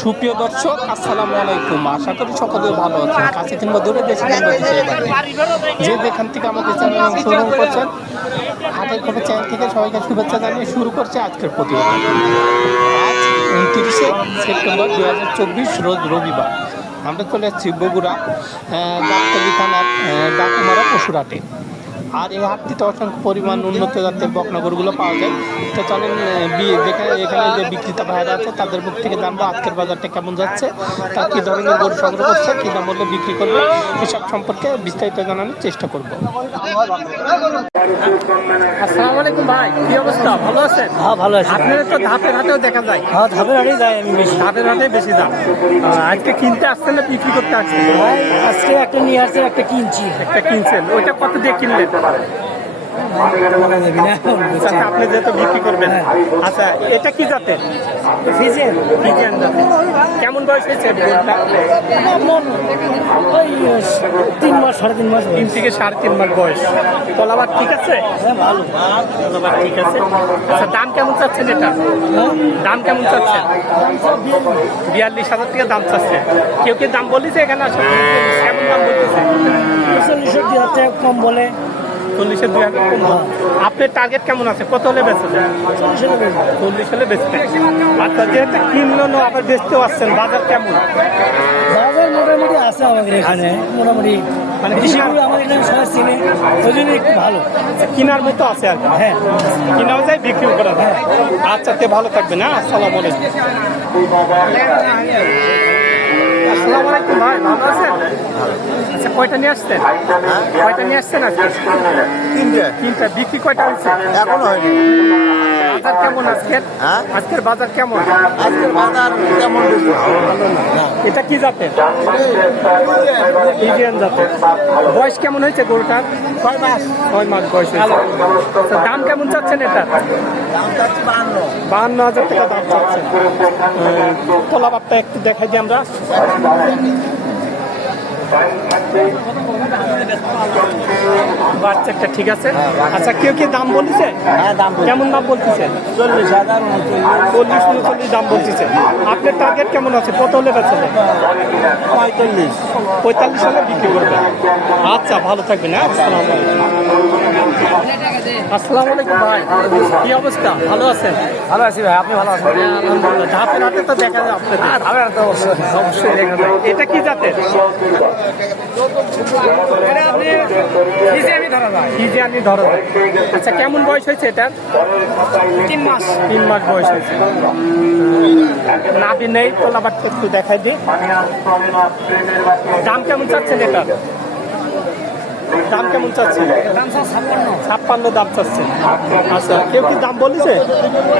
সুপ্রিয় দর্শক, আসসালামু আলাইকুম। আশা করি সকলে ভালো আছেন। কাছে কিংবা দূরে দেশে যে যেখান থেকে আমাদের চ্যানেল অংশগ্রহণ করছেন হাতের খবর চ্যানেল থেকে সবাইকে শুভেচ্ছা জানিয়ে শুরু করছে আজকের প্রতিবেদন। আজ উনত্রিশে সেপ্টেম্বর দু হাজার চব্বিশ, রোজ রবিবার। আমরা চলে যাচ্ছি বগুড়া গাবতলী থানার ডাকুমারা পশুরাটে আর এই হাটটিতে অসংখ্য পরিমাণ উন্নত জাতের বকনগরগুলো পাওয়া যায়। তো চলেন যেখানে এখানে যে বিক্রেতা ভাইরা আছে তাদের মুখ থেকে জানব আজকের বাজারটা কেমন যাচ্ছে তা কী ধরনের গরু সংগ্রহ করছে কী দাম বললে বিক্রি করবে এসব সম্পর্কে বিস্তারিত জানানোর চেষ্টা করব। আসসালামু আলাইকুম ভাই কি অবস্থা? ভালো আছেন? হ্যাঁ ভালো আছি। আপনার তো হাটেও দেখা যায়। হ্যাঁ ধাপের আমি বেশি। দাম আজকে কিনতে আসছেন না বিক্রি করতে আসছেন? আজকে একটা নিয়ে আসছে একটা কিনছি। একটা কিনছেন ওইটা কত দিয়ে কিনলেন? বলা যাবে না আচ্ছা আপনি যেহেতু বিক্রি করবেন আচ্ছা এটা কি জাতের? ফিজে ফ্রিজিয়ান জাতের। কেমন বয়স হয়েছে ওই তিন মাস সাড়ে তিন মাস তিন থেকে সাড়ে তিন মাস বয়স। কলাবার ঠিক আছে? হ্যাঁ ভালো। কলাবার ঠিক আছে। আচ্ছা দাম কেমন চাচ্ছেন এটা? হ্যাঁ? দাম কেমন চাচ্ছেন? বিয়াল্লিশ। হাজার থেকে দাম চাচ্ছে। কেউ কি দাম বলেছে এখানে? আসলে কেমন দাম বলতেছে? চল্লিশের হাজার টাকা কম বলে। চল্লিশের দুই হাজার আপনার টার্গেট কেমন আছে? কত হলে বেঁচে চল্লিশ হলে বেচতে আচ্ছা যেহেতু কিনলো না আবার বেচতেও আসছেন বাজার কেমন? বাজার মোটামুটি আছে আমাদের এখানে মোটামুটি মানে কৃষি করে আমাদের এখানে সবাই চিনে ওই জন্য একটু ভালো। কেনার মতো আছে আর হ্যাঁ। কিনাও যায় বিক্রিও করা যায়। আচ্ছা তে ভালো থাকবেন হ্যাঁ? আসসালামু আলাইকুম। আসসালামু আলাইকুম ভাই ভালো আছেন? আচ্ছা কয়টা নিয়ে আসছেন? কয়টা নিয়ে আসছেন আজকে? তিনটে। তিনটা বিক্রি কয়টা হয়েছে? এখনও হয়নি। কেমন আজকের? হ্যাঁ? আজকের বাজার কেমন? আজকের বাজার তেমন বেশি ভালো না এটা কি জাতের? ইন্ডিয়ান জাতের। বয়স কেমন হয়েছে গরুটার? ছয় মাস। ছয় মাস বয়স আচ্ছা, দাম কেমন চাচ্ছেন এটা বাহান্ন। হাজার টাকা দাম চাচ্ছেন। তোলা বাপটা একটু দেখাই দিই আমরা। বাচ্চাটা ঠিক আছে? আচ্ছা কেউ কি দাম হ্যাঁ দাম কেমন দাম বলতেছে? চল্লিশ হাজার চল্লিশ উনচল্লিশ দাম বলতেছে। আপনার টার্গেট কেমন আছে? কত হলে বেচা পঁয়তাল্লিশ। পঁয়তাল্লিশ হলে বিক্রি করবেন। আচ্ছা ভালো থাকবেন হ্যাঁ? আসসালামু আলাইকুম ভাই। কি অবস্থা? ভালো আছেন? ভালো আছি ভাই আপনি ভালো আছেন? হ্যাঁ, আলহামদুলিল্লাহ। ধাপের হাতে তো দেখা যায় আপনাদের। ধাপের তো অবশ্যই। অবশ্যই দেখা যায়। এটা কি জাতের? ধরা যায়। আচ্ছা কেমন বয়স হয়েছে এটার? তিন মাস। তিন মাস বয়স হয়েছে। নাভি নেই তোলাবার একটু দেখাই দিই। দাম কেমন চাচ্ছেন এটার? দাম কেমন চাচ্ছেন? দাম ছাপ্পান্ন। ছাপ্পান্ন দাম চাচ্ছেন। আচ্ছা কেউ কি দাম বলেছে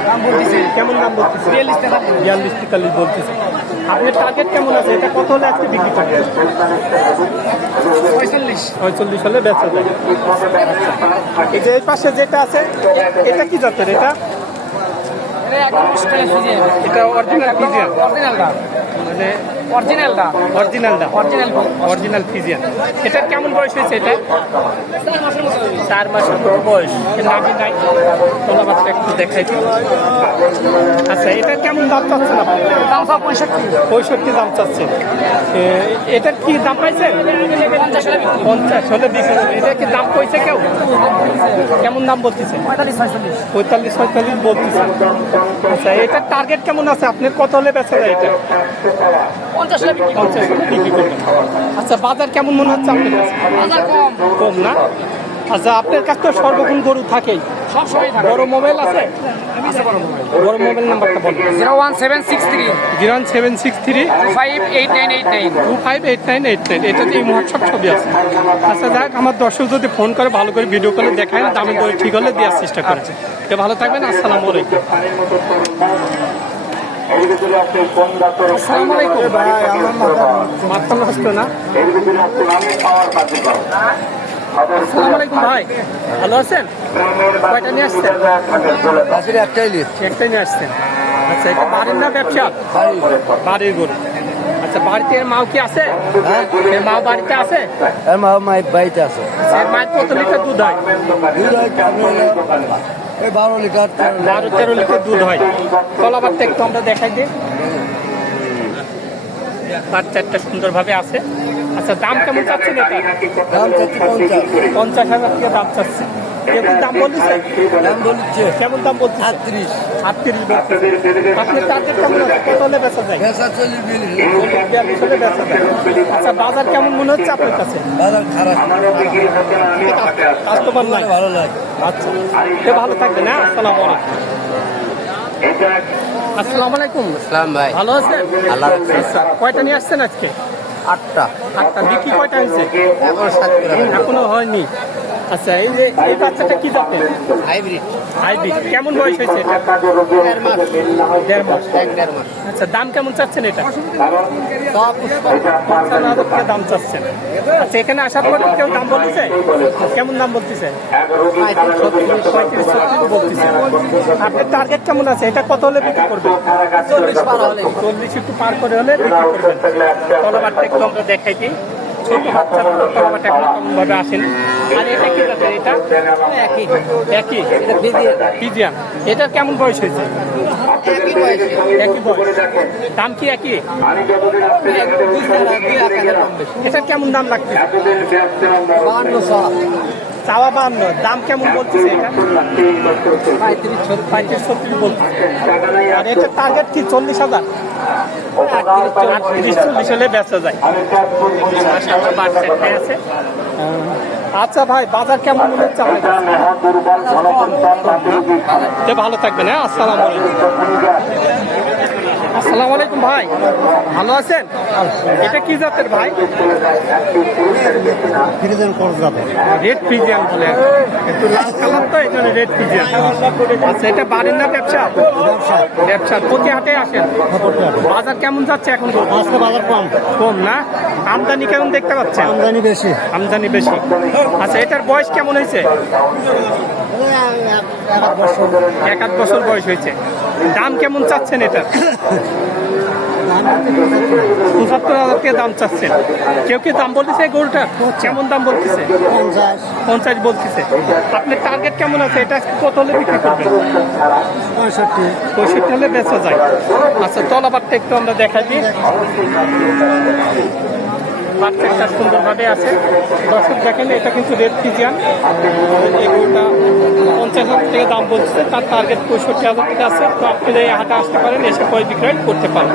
দাম বলতেছে। কেমন দাম বলতেছে? বিয়াল্লিশ তেতাল্লিশ বলতেছে। আপনার টার্গেট কেমন আছে? এটা কত হলে আজকে বিক্রি করবেন? পঁয়তাল্লিশ। পঁয়তাল্লিশ হলে বেচা যায়। এই যে এই পাশে যেটা আছে এটা কি জাতের এটা? এটা অরিজিনাল। মানে অরিজিনালটা? অরিজিনালটা। অরিজিনাল অরিজিনাল ফিজিয়ান। এটা কেমন বয়স হয়েছে এটা? চার মাসের বয়স। নাভি নাই। তোলা বাচ্চা একটু দেখাই। দিই। আচ্ছা এটা কেমন দাম চাচ্ছেন আপনি? দাম সব পঁয়ষট্টি। পঁয়ষট্টি দাম চাচ্ছেন। এ, এটার কি দাম পাইছেন? পঞ্চাশ হলে বিক্রি। এটা কি দাম কইছে কেউ? কেমন দাম বলতেছে? পঁয়তাল্লিশ পঁয়তাল্লিশ বলতেছে। আচ্ছা এটার টার্গেট কেমন আছে? আপনার কত হলে বেচা যায় এটা? পঞ্চাশ বিক্রি। পঞ্চাশ বিক্রি করবেন আচ্ছা বাজার কেমন মনে হচ্ছে আপনার কাছে? বাজার কম। কম না? আচ্ছা আপনার কাছে তো সর্বক্ষণ গরু থাকেই। সব সময় থাকে। বড় মোবাইল আছে? বড় মোবাইল। নাম্বারটা বলুন zero one seven six three. Zero seven six three. Five eight nine eight nine. Two five eight nine eight nine. এটাতে এই হোয়াটসঅ্যাপ ছবি আছে। আচ্ছা যাক আমার দর্শক যদি ফোন করে ভালো করে ভিডিও কলে দেখায় দামি করে ঠিক হলে দেওয়ার চেষ্টা করছে তো ভালো থাকবেন আসসালামু আলাইকুম। আসসালামু আলাইকুম। ভাই আমার মাথা মাথা নষ্ট না? আসসালামু আলাইকুম ভাই। ভালো আছেন? কয়টা নিয়ে আসছেন? আজকের একটাই লিট একটাই নিয়ে আসছেন। আচ্ছা এটা বাড়ির না ব্যবসা? বাড়ির গরু। আচ্ছা বাড়িতে এর মাও কি আছে? হ্যাঁ? এর মা বাড়িতে আছে? আর মা মাই বাড়িতে আছে। এর মায়ের কত লিটার দুধ হয়? দুধ হয় আমি হলো এই বারো লিটার বারো তেরো লিটার দুধ হয়। কলাবারটা একটু আমরা দেখাই দিই। বাচ্চাটা সুন্দরভাবে আছে। আচ্ছা দাম কেমন চাচ্ছেন এটা? দাম চাচ্ছি পঞ্চাশ। পঞ্চাশ হাজার টাকা দাম চাচ্ছে কেমন দাম বলতেছে? দাম বলছে। কেমন দাম বলতেছে? আটত্রিশ। আটত্রিশ বলতেছে। আপনার টার্গেট কেমন আছে? কত হলে বেচা যায়? পেশা চল্লিশ বিয়াল্লিশ। হলে বেচা যায়। আচ্ছা বাজার কেমন মনে হচ্ছে আপনার কাছে? বাজার খারাপ। কাস্টমার নাই। ভালো লাগে। আচ্ছা সে ভালো থাকবে না? আসসালামু আলাইকুম। আসসালামু আলাইকুম। ইসলাম ভাই। ভালো আছেন? আল্লাহ আচ্ছা কয়টা নিয়ে আসছেন আজকে? আটটা। আটটা। বিক্রি কয়টা হয়েছে? এখনও হয়নি। আচ্ছা এই যে এই বাচ্চাটা কি জাতের? হাইব্রিড হাইব্রিড কেমন বয়স হয়েছে এটা? দেড় মাস। দেড় মাস। এক দেড় মাস। আচ্ছা দাম কেমন চাচ্ছেন এটা? পঞ্চান্ন হাজার টাকা দাম চাচ্ছেন। আচ্ছা এখানে আসার পরে কেউ দাম বলতেছে? কেমন দাম বলতেছে? পঁয়ত্রিশ বলতেছে আপনার টার্গেট কেমন আছে? এটা কত হলে বিক্রি করবে চল্লিশ পার হলে। চল্লিশ একটু পার করে হলে বিক্রি করবেন। তলাবারটা একটু আমরা দেখাই দিই। ছোট আসেন। আর এটা কি জাতের এটা? একই। একই? এটা এটা কেমন বয়স হয়েছে? একই বয়সে। একই বয়স। দাম কি একই? এটা কেমন দাম লাগবে বাহান্ন ছ চাওয়া বাহান্ন। দাম কেমন বলতেছে এটা? পঁয়ত্রিশ ছত্রিশ। বলতেছে আর এটা টার্গেট কি? চল্লিশ হাজার? আটত্রিশ চল্লিশ হলে বেচা যায় আছে আচ্ছা ভাই বাজার কেমন মনে হচ্ছে? তো ভালো থাকবেন হ্যাঁ আসসালাম আলাইকুম আসসালামু আলাইকুম ভাই। ভালো আছেন? এটা কি জাতের ভাই? ফিরিজেন খরচ যাবে রেড পিজিয়ান বলে। একটু লাল কালার তো এই জন্য রেড পিজিয়ান আচ্ছা এটা বাড়ির না ব্যবসা? ব্যবসা। কোথায় হাটে আসেন? বাজার কেমন যাচ্ছে এখন? আজকে বাজার কম। কম না? আমদানি কেমন দেখতে পাচ্ছেন? আমদানি বেশি। আমদানি বেশি। আচ্ছা এটার বয়স কেমন হয়েছে? এক আধ বছর বয়স হয়েছে। দাম কেমন চাচ্ছেন এটা? পঁচাত্তর হাজার টাকা দাম চাচ্ছেন। কেউ কি দাম বলতেছে গরুটা কেমন দাম বলতেছে? পঞ্চাশ বলতেছে। আপনার টার্গেট কেমন আছে? এটা কত হলে বিক্রি করবেন? পঁয়ষট্টি। পঁয়ষট্টি হলে বেচা যায়। আচ্ছা তলাবারটা একটু আমরা দেখাই দিই। বাচ্চাটা সুন্দরভাবে আছে। দর্শক দেখেন, এটা কিন্তু রেড ফিজিয়ান এগুলোটা পঞ্চাশ হাজার থেকে দাম বলছে, তার টার্গেট পঁয়ষট্টি হাজার থেকে আছে। তো আপনি এই হাটে আসতে পারেন, এসে পরে বিক্রয় করতে পারেন